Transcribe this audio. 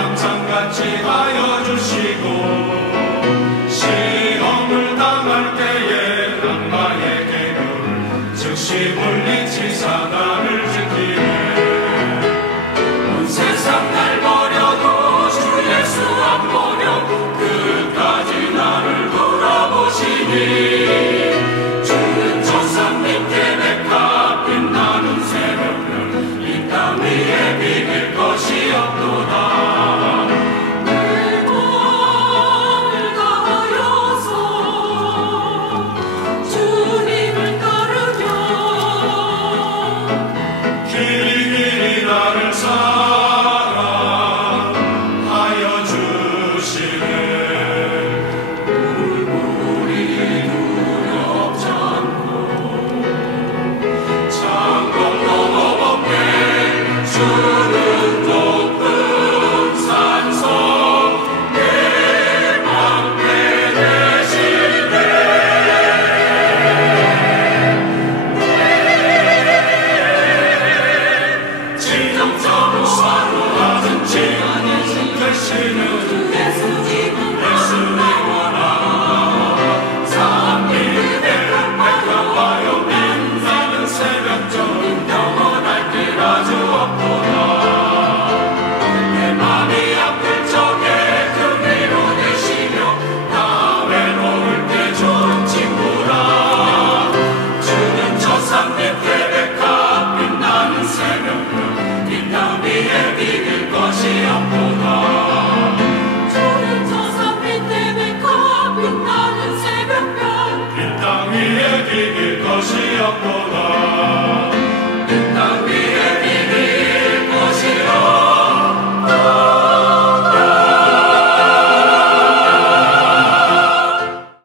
항상 같이 하여 주시고 시험을 당할 때에 악마의 계를 즉시 불리. Apollo.